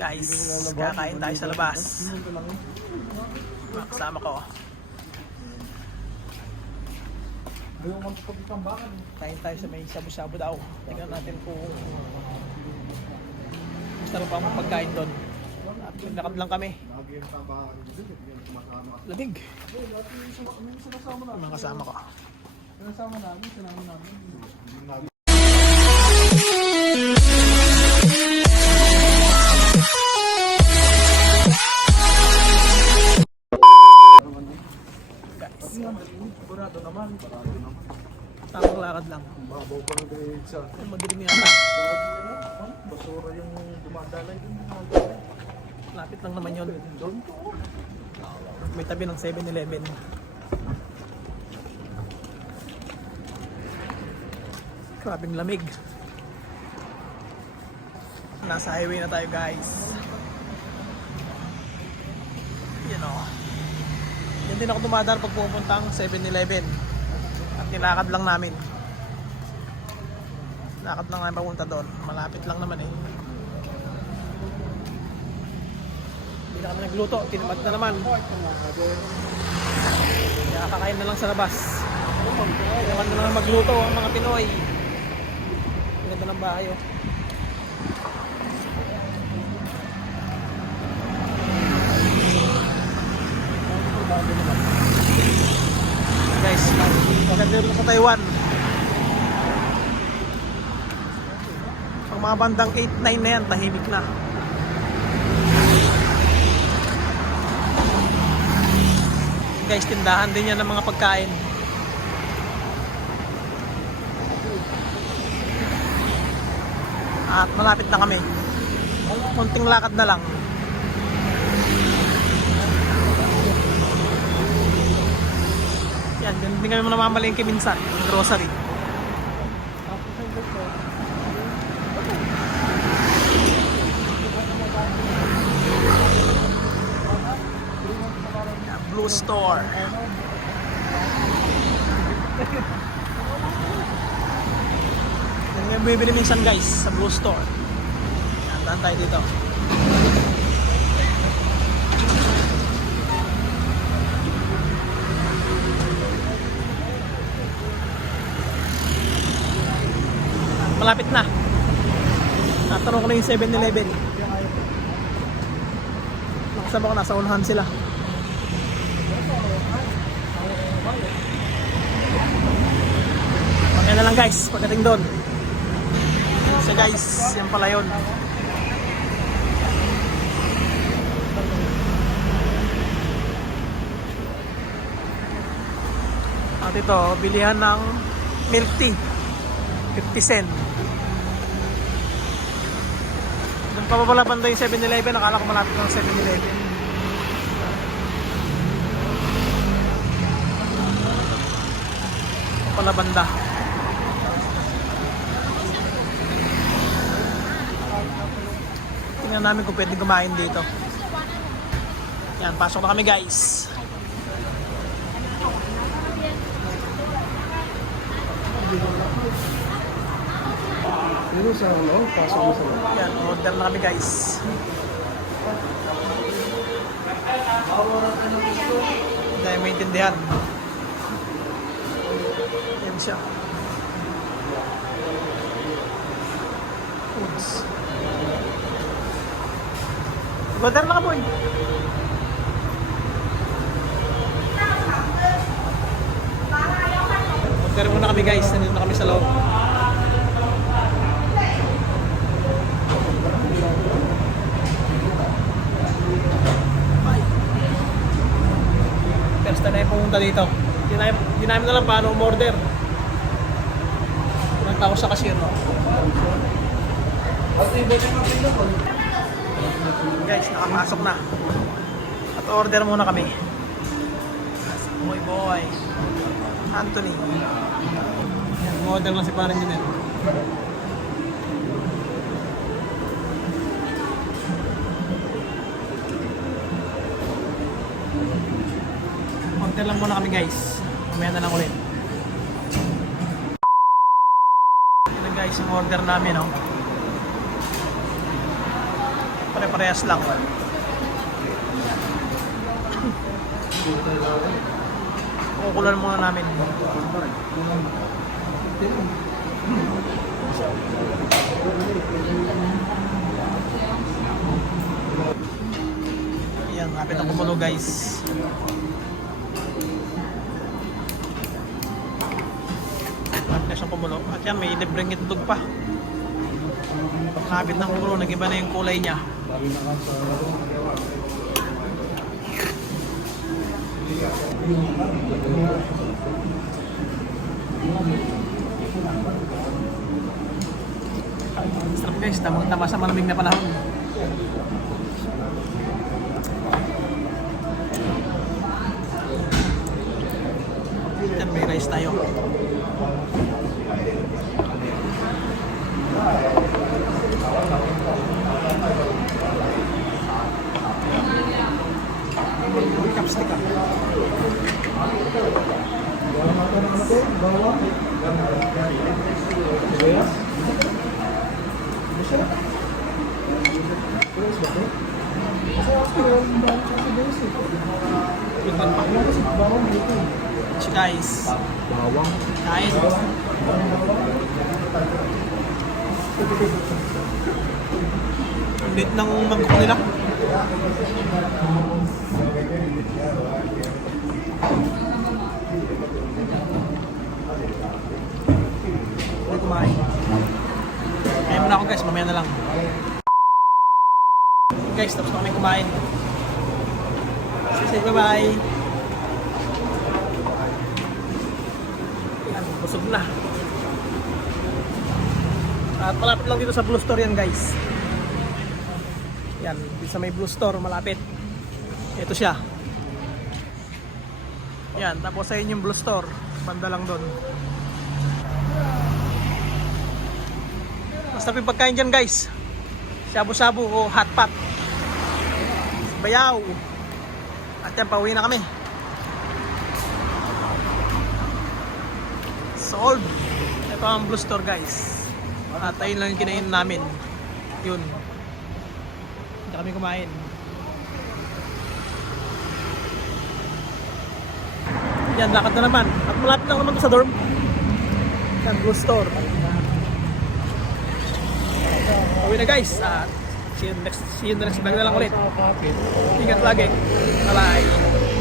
Guys, kakain tayo sa labas. Kasama ko. Kain tayo sa may shabu-shabu daw. Tingnan natin kung masarap pa ang pagkain doon. At naglakad lang kami. Lamig. Mga kasama ko. Tamang Mabaw pa ng grade sa Ay, Madilim yata. basura yung dumadalay dun. Lapit lang naman yun. Doon to. May tabi ng 7-Eleven. Grabing lamig. Nasa highway na tayo guys. You know. Yan din ako dumadaan pag pupunta ang 7-Eleven. At nilakad lang namin. Lakad lang namin papunta doon. Malapit lang naman eh. Hindi na kami nagluto. Tinamad na naman. Kaya kakain na lang sa labas. Tinamad na lang magluto ang mga Pinoy. Ganda ng bahay oh. Guys, maganda rin sa Taiwan. Mga bandang 8-9 na yan, tahimik na. Guys, tindahan din yan ng mga pagkain. At malapit na kami. Kunting lakad na lang. Yan, din kami namamalingki minsan, grocery. Store. Yan yung bibili minsan guys sa Blue Store. Yan, daan tayo dito. Malapit na. Natanong ko na yung 7-Eleven. Nakasama ko, nasa unahan sila. Okay na lang guys, pagdating doon. So guys, yan pala yun. At ito, bilihan ng milk tea. 50 cent. Doon pa pala banda yung 7-Eleven. Akala ko malapit ng 7-Eleven. Ito pala banda. Tingnan namin kung pwede kumain dito. Yan, pasok na kami guys. Pero sa ano, pasok mo sa loob. Yan, order na kami guys. Hindi tayo maintindihan. Yan siya. Foods. Order na ka boy. Order muna kami guys. Nandito na kami sa loob. First time na yung pumunta dito. Hindi namin, alam paano umorder. Nagtako sa cashier. Guys, nakapasok na. At order muna kami. Boy boy. Anthony. Order lang si parang Junel. Order lang muna kami guys. Mamaya na lang ulit. Na guys yung order namin. Oh. Pare-parehas lang. Kukulan muna namin. Ayan, kapit ang kumulo guys. Kapit na siyang kumulo. At yan, may libreng itlog pa. Kapit ng kumulo, nag-iba na yung kulay niya. Sarap guys, tamang tama sa malamig na panahon. Yan, may rice tayo. May chopstick ah. Tikman pa. Si guys. Bawang. Kain. Ang lit ng mangkok nila. Hindi kumain. Kaya muna ako guys, mamaya na lang. Guys, tapos na kami kumain. Say bye-bye. Busog na. At malapit lang dito sa Blue Store yan guys. Yan, dito sa may Blue Store, malapit. Ito siya. Yan, tapos sa yung Blue Store. Banda lang doon. Basta pagkain dyan guys. Shabu-shabu o hot pot. Bayaw. At yan, pauwi na kami. Sold. Ito ang Blue Store guys. At ayun lang yung kinain namin. Yun. Hindi kami kumain. Yan, lakad na naman. At malapit lang naman to sa dorm. Yan, Blue Store. Uwi na guys. At see you next, see you next vlog na lang ulit. Ingat lagi. Bye-bye.